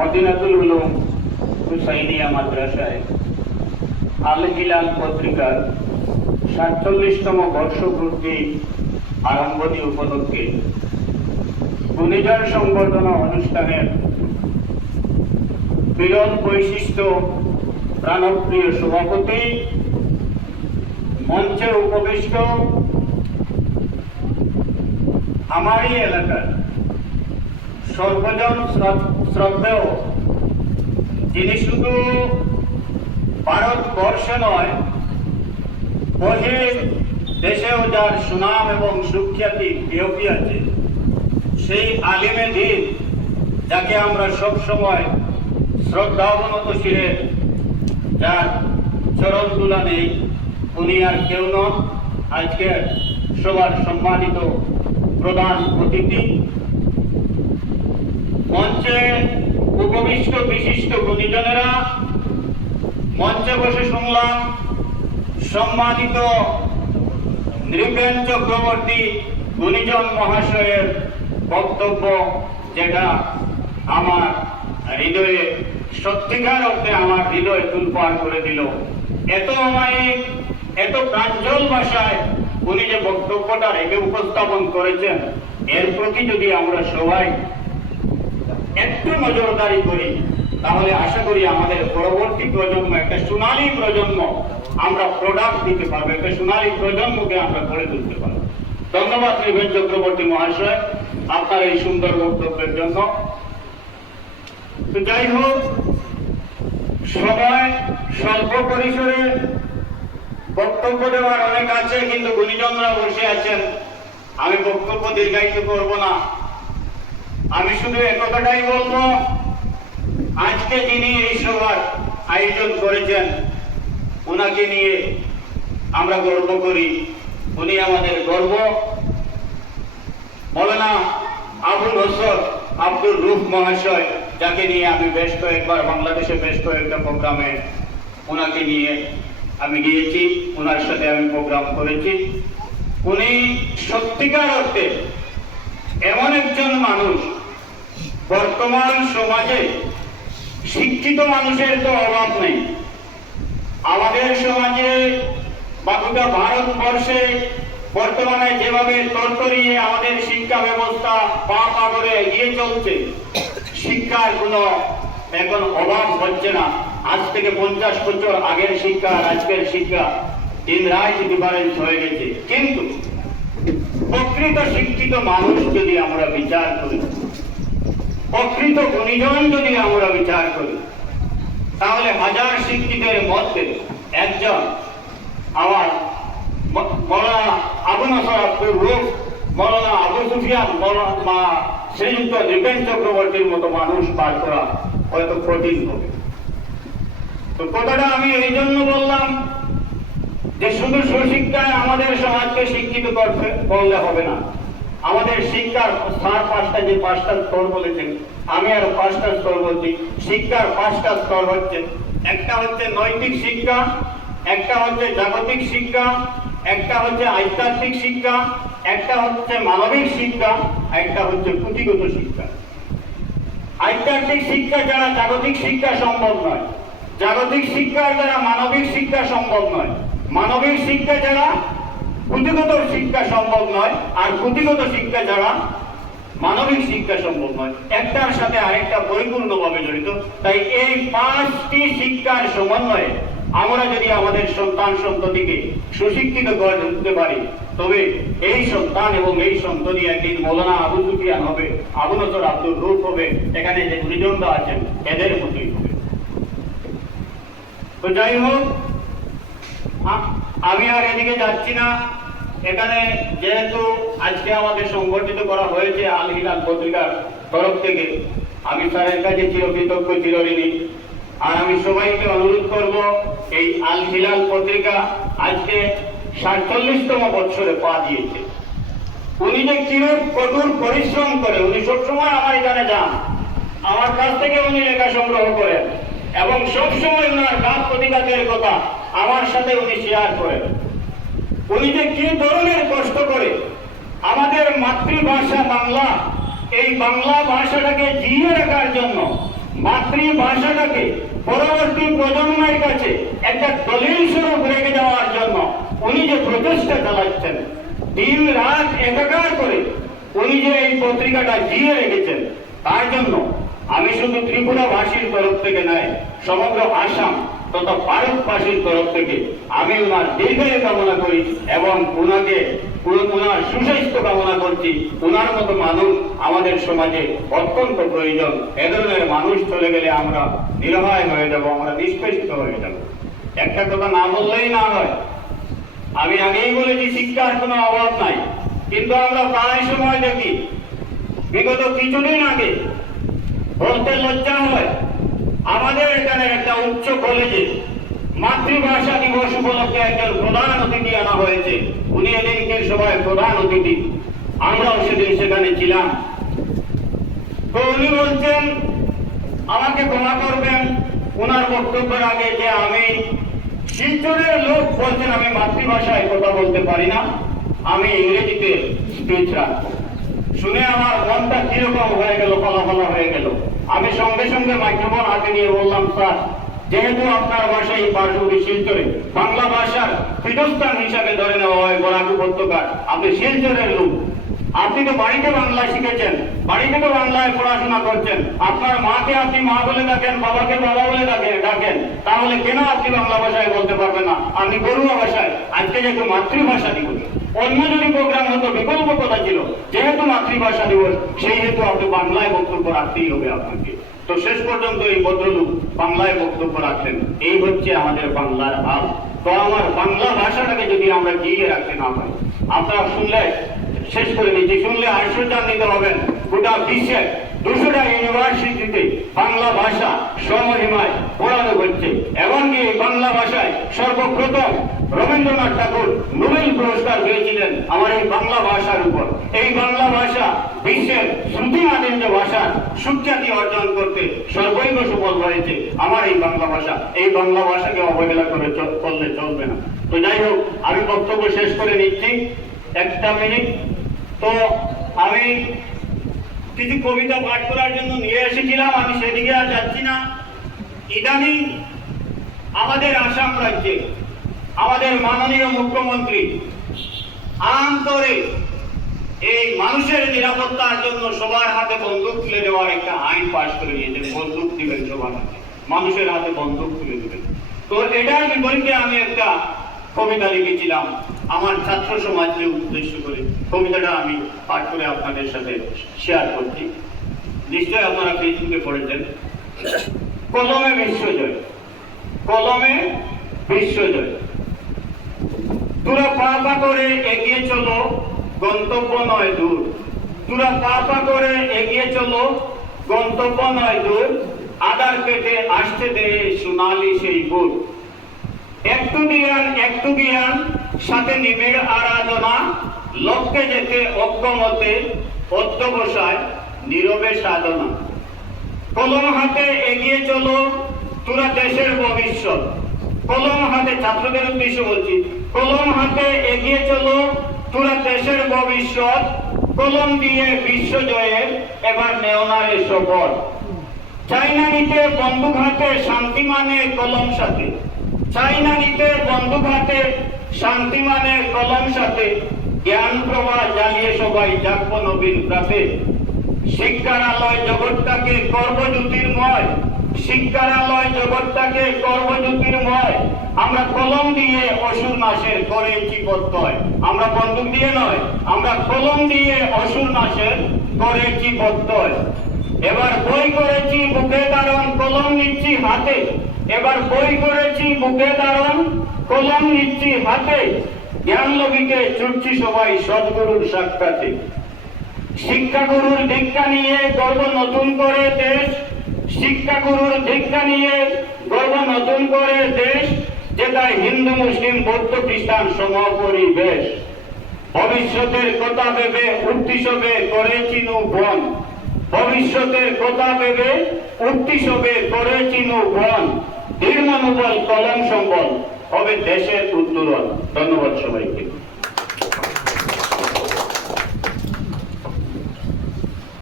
মদিনাতুল উলুম হুসাইনিয়া মাদ্রাসায় Al Hilal পত্রিকার ৪৭তম বর্ষপূর্তি আরম্ভনী উপলক্ষে গুণীজন সংবর্ধনা অনুষ্ঠানের বিরল বৈশিষ্ট্য প্রাণপ্রিয় সভাপতি, মঞ্চে উপবিষ্ট আমারই এলাকার সর্বজন শ্রদ্ধেয়, যিনি শুধু ভারতবর্ষে নয় বহির দেশেও যার সুনাম এবং সুখ্যাতি বিয়পি আছে, সেই আলিমে দ্বীন যাকে আমরা সবসময় শ্রদ্ধা অবনত শিরে যার চরণ তুলা নেই, উনি আর কেউ নন আজকে সবার সম্মানিত প্রধান অতিথি। মঞ্চে উপবিষ্ট বিশিষ্ট গুণীজনেরা, মঞ্চে বসে শুনলাম সম্মানিত নৃপেন চক্রবর্তী গুণীজন মহাশয়ের বক্তব্য, যেটা আমার হৃদয়ে সত্যিকার অর্থে আমার হৃদয় তুলপাড় করে দিল। এত অমায়িক, এত প্রাঞ্জল ভাষায় উনি যে বক্তব্যটা রেখে উপস্থাপন করেছেন, এর প্রতি যদি আমরা সবাই একটু নজরদারি করি, তাহলে আশা করি আমাদের পরবর্তী প্রজন্ম, একটা সোনালী প্রজন্ম আমরা প্রোডাক্ট দিতে পারবো, একটা সোনালী প্রজন্মকে আমরা গড়ে তুলতে পারবো। ধন্যবাদ নৃপেন চক্রবর্তী মহাশয় আপনার এই সুন্দর বক্তব্যের জন্য। তো যাই হোক, সময় স্বল্প পরিসরে বক্তব্য দেওয়ার অনেক আছে, কিন্তু গুণীজনরা বসে আছেন, আমি বক্তব্য দীর্ঘায়িত করব না। আমি শুধু একথাটাই বলবো, আজকে যিনি এই সভার আয়োজন করেছেন, ওনাকে নিয়ে আমরা গর্ব করি, উনি আমাদের গর্ব। মৌলানা আবু নসর আব্দুর রুফ মহাশয়, যাকে নিয়ে আমি বেশ কয়েকবার বাংলাদেশে বেশ কয়েকটা প্রোগ্রামে ওনাকে নিয়ে আমি গিয়েছি, ওনার সাথে আমি প্রোগ্রাম করেছি। উনি সত্যিকার অর্থে এমন একজন মানুষ, বর্তমান সমাজে শিক্ষিত মানুষের তো অভাব নেই। আমাদের সমাজে বা গোটা ভারতবর্ষে বর্তমানে যেভাবে তরতরিয়ে আমাদের শিক্ষা ব্যবস্থা পা পা করে এগিয়ে চলছে, শিক্ষার কোনো এখন অভাব হচ্ছে না। আজ থেকে 50 বছর আগের শিক্ষা আর আজকের শিক্ষা দিন রাত ডিফারেন্স হয়ে গেছে। কিন্তু প্রকৃত শিক্ষিত মানুষ যদি আমরা বিচার করি, প্রকৃত গুণীজন যদি আমরা বিচার করি, তাহলে হাজার শিক্ষিতের মধ্যে একজন আমার মৌলানা আবু নসর আব্দুর রুফ, মৌলানা আবু সুফিয়ান, মৌলানা শ্রীযুক্ত নৃপেন চক্রবর্তীর মতো মানুষ পার করা হয়তো কঠিন হবে। তো কথাটা আমি এই জন্য বললাম যে শুধু সুশিক্ষায় আমাদের সমাজকে শিক্ষিত করলে হবে না। আমাদের শিক্ষার স্তর পাঁচটা, যে 5টা স্তর বলেছেন, আমি আর 5টা স্তর বলছি। শিক্ষার 5টা স্তর হচ্ছে, একটা হচ্ছে নৈতিক শিক্ষা, একটা হচ্ছে জাগতিক শিক্ষা, একটা হচ্ছে আধ্যাত্মিক শিক্ষা, একটা হচ্ছে মানবিক শিক্ষা, একটা হচ্ছে পুঁথিগত শিক্ষা। আধ্যাত্মিক শিক্ষা যারা জাগতিক শিক্ষা সম্ভব নয়, জাগতিক শিক্ষার দ্বারা মানবিক শিক্ষা সম্ভব নয়, মানবিক শিক্ষা যারা পুঁথিগত শিক্ষা সম্ভব নয়, আর পুঁথিগত শিক্ষা যারা মানবিক শিক্ষা সম্ভব নয়। একটার সাথে আরেকটা পরিপূর্ণভাবে জড়িত। তাই এই 5টি শিক্ষার সমন্বয়ে আমরা যদি আমাদের সন্তান সন্ততিকে সুশিক্ষিত করে তুলতে পারি, তবে এই সন্তান এবং এই সন্ততি একদিন মৌলানা আবু সুফিয়ান হবে, আবু নসর আব্দুর রুফ হবে, এখানে যে গুণীজনরা আছেন এদের মতোই হবে। তো যাই হোক, আমি আর এদিকে যাচ্ছি না। এখানে যেহেতু আজকে আমাদের সংগঠিত করা হয়েছে আল হিলাল পত্রিকার তরফ থেকে, আমি স্যারের কাছে চিরকৃতজ্ঞ, চিরঋণী। আর আমি সবাইকে অনুরোধ করব, এই আল হিলাল পত্রিকা আজকে ৪৭তম বৎসরে পা দিয়েছে। উনি যে কিরূপ কঠোর পরিশ্রম করে, উনি সবসময় আমার এখানে যান, আমার কাছ থেকে উনি লেখা সংগ্রহ করেন এবং সবসময় ওনার বাদ প্রতিবাদের কথা আমার সাথে উনি শেয়ার করেন। উনি যে কি ধরনের কষ্ট করে আমাদের মাতৃভাষা বাংলা, এই বাংলা ভাষাটাকে জিয়ে রাখার জন্য মাতৃভাষাটাকে পরবর্তী প্রজন্মের কাছে একটা দলিল স্বরূপ রেখে যাওয়ার জন্য উনি যে প্রচেষ্টা চালাচ্ছেন, দিন রাত একাকার করে উনি যে এই পত্রিকাটা জিয়ে রেখেছেন, তার জন্য আমি শুধু ত্রিপুরাবাসীর তরফ থেকে নয়, সমগ্র আসাম তথা ভারতবাসীর তরফ থেকে আমি ওনার দীর্ঘায়ু কামনা করি এবং ওনার সুস্বাস্থ্য কামনা করছি। ওনার মতো মানুষ আমাদের সমাজে অত্যন্ত প্রয়োজন। এ ধরনের মানুষ চলে গেলে আমরা নিরহায় হয়ে যাব, আমরা নিষ্পেষিত হয়ে যাব। একটা কথা না বললেই না হয়, আমি আগেই বলেছি শিক্ষার কোনো অভাব নাই, কিন্তু আমরা প্রায় সময় দেখি, বিগত কিছুদিন আগে বলতে লজ্জা হয়, আমাদের এখানে একটা উচ্চ কলেজে মাতৃভাষা দিবস উপলক্ষে একজন প্রধান অতিথি আনা হয়েছে। উনি এদিনকের সভায় প্রধান অতিথি, আমরাও সেদিন সেখানে ছিলাম। তো উনি বলছেন, আমাকে ক্ষমা করবেন ওনার বক্তব্যের আগে, যে আমি শিলচরের লোক, বলছেন আমি মাতৃভাষায় কথা বলতে পারি না, আমি ইংরেজিতে স্পিচ রাখবো। শুনে আমার মনটা কিরকম হয়ে গেল, ফলাফলা হয়ে গেল। আমি সঙ্গে সঙ্গে মাইক্রোফোন হাতে নিয়ে বললাম, স্যার, যেহেতু আপনার ভাষায় পার্শ্ববর্তী শিলচরে বাংলা ভাষার পীঠস্থান হিসাবে ধরে নেওয়া হয় বরাক উপত্যকার, আপনি শিলচরের লোক, আপনি তো বাড়িতে বাংলা শিখেছেন, বাড়িতে তো বাংলায় পড়াশোনা করছেন, আপনার মাকে আপনি মা বলে ডাকেন, বাবাকে বাবা বলে ডাকেন, তাহলে কেন আপনি বাংলা ভাষায় বলতে পারবেন না? আপনি বড়ুয়া ভাষায়, আজকে যেহেতু মাতৃভাষা দিবস, অন্য যদি প্রোগ্রাম হতো বিকল্প কথা ছিল, যেহেতু মাতৃভাষা দিবস সেই হেতু আপনি বাংলায় বক্তব্য রাখতেই হবে আপনাকে। তো শেষ পর্যন্ত এই ভদ্রলোক বাংলায় বক্তব্য রাখলেন। এই হচ্ছে আমাদের বাংলার ভাব। তো আমার বাংলা ভাষাটাকে যদি আমরা জিয়ে রাখতে না পারি, আপনারা শুনলে, শেষ করে নিচ্ছি, শুনলে আশ্চর্যান্বিত হবেন, গোটা বিশ্বের 200টা ইউনিভার্সিটিতে বাংলা ভাষা সমহিমায় পড়ানো হচ্ছে। এমনকি বাংলা ভাষায় সর্বপ্রথম রবীন্দ্রনাথ ঠাকুর নোবেল পুরস্কার পেয়েছিলেন আমার এই বাংলা ভাষার উপর। এই বাংলা ভাষা বিশ্বের শ্রুতিমাধুর্য ভাষার সুখ্যাতি অর্জন করতে সর্বৈব সফল হয়েছে আমার এই বাংলা ভাষা। এই বাংলা ভাষাকে অবহেলা করলে চলবে না। তো যাই হোক, আমি বক্তব্য শেষ করে নিচ্ছি, 1 মিনিট। তো আমি কিছু কবিতা পাঠ করার জন্য নিয়ে এসেছিলাম, আমি সেদিকে আর যাচ্ছি না। ইদানিং আমাদের আসাম রাজ্যে আমাদের মাননীয় মুখ্যমন্ত্রী আন্তরে এই মানুষের নিরাপত্তার জন্য সবার হাতে বন্দুক তুলে দেওয়ার একটা আইন পাশ করে নিয়েছেন। বন্দুক দিবেন সবার হাতে, মানুষের হাতে বন্দুক তুলে দিবেন। তো এটার বিপরীতে আমি একটা কবিতা লিখেছিলাম আমার ছাত্র সমাজকে উদ্দেশ্য করে। কবিতাটা আমি পাঠ করে আপনাদের সাথে শেয়ার করছি, নিশ্চয়ই আপনারা ফেসবুকে পড়েছেন। কলমে বিশ্বজয়, কলমে বিশ্বজয়, তোরা পা পা করে এগিয়ে চলো, গন্তব্য নয় দূর। তোরা পা পা করে এগিয়ে চলো, গন্তব্য নয় দূর। আদার পেটে আসতে দে সোনালি সেই গুড়। একটু জ্ঞান সাথে নিবিড় আরাধনা, লক্ষ্যে যেতে অজ্ঞমতে অধ্যবসায় নীরবে সাধনা। কলম হাতে এগিয়ে চলো, তোরা দেশের ভবিষ্যৎ। কলম হাতে, ছাত্রদের উদ্দেশ্যে বলছি, কলম হাতে এগিয়ে চলো, তোরা দেশের ভবিষ্যৎ। কলম দিয়ে বিশ্ব জয়ে এবার নেওনারে শপথ। চাইনা নিতে বন্দুক হাতে, শান্তি মানে কলম সাথে। চাইনা নিতে বন্দুক হাতে, শান্তি মানে কলম সাথে। জ্ঞান প্রবাহ জ্বালিয়ে সবাই জাগব নবীন প্রাতে। শিক্ষার আলোয় জগৎটাকে করব জ্যোতির্ময়। শিক্ষার আলোয় জগৎটাকে করব জ্যোতির্ময়। আমরা কলম দিয়ে অসুর নাশের করেছি প্রত্যয়। আমরা বন্দুক দিয়ে নয়, আমরা কলম দিয়ে অসুর নাশের করেছি প্রত্যয়। এবার বই করেছি বুকে ধারণ, কলম নিচ্ছি হাতে। এবার বই করেছি বুকে ধারণ, কলম নিচ্ছি হাতে। জ্ঞান লোভীকে ছুটছি সবাই সদ্গুরুর সাক্ষাতে। শিক্ষাগুরুর দীক্ষা নিয়ে গর্ব নতুন করে দেশ। শিক্ষাগুরুর দীক্ষা নিয়ে গর্ব নতুন করে দেশ। যেটা হিন্দু মুসলিম বৌদ্ধ খ্রিস্টান সমপরিবেশ। ভবিষ্যতের কথা ভেবে উদ্দেশ্যবে করেছি বন। ভবিষ্যতের কথা ভেবে উদ্দেশ্যবে করেছি বন। দৃঢ় মনোবল কলম সম্বল হবে দেশের উত্তরণ। ধন্যবাদ সবাইকে।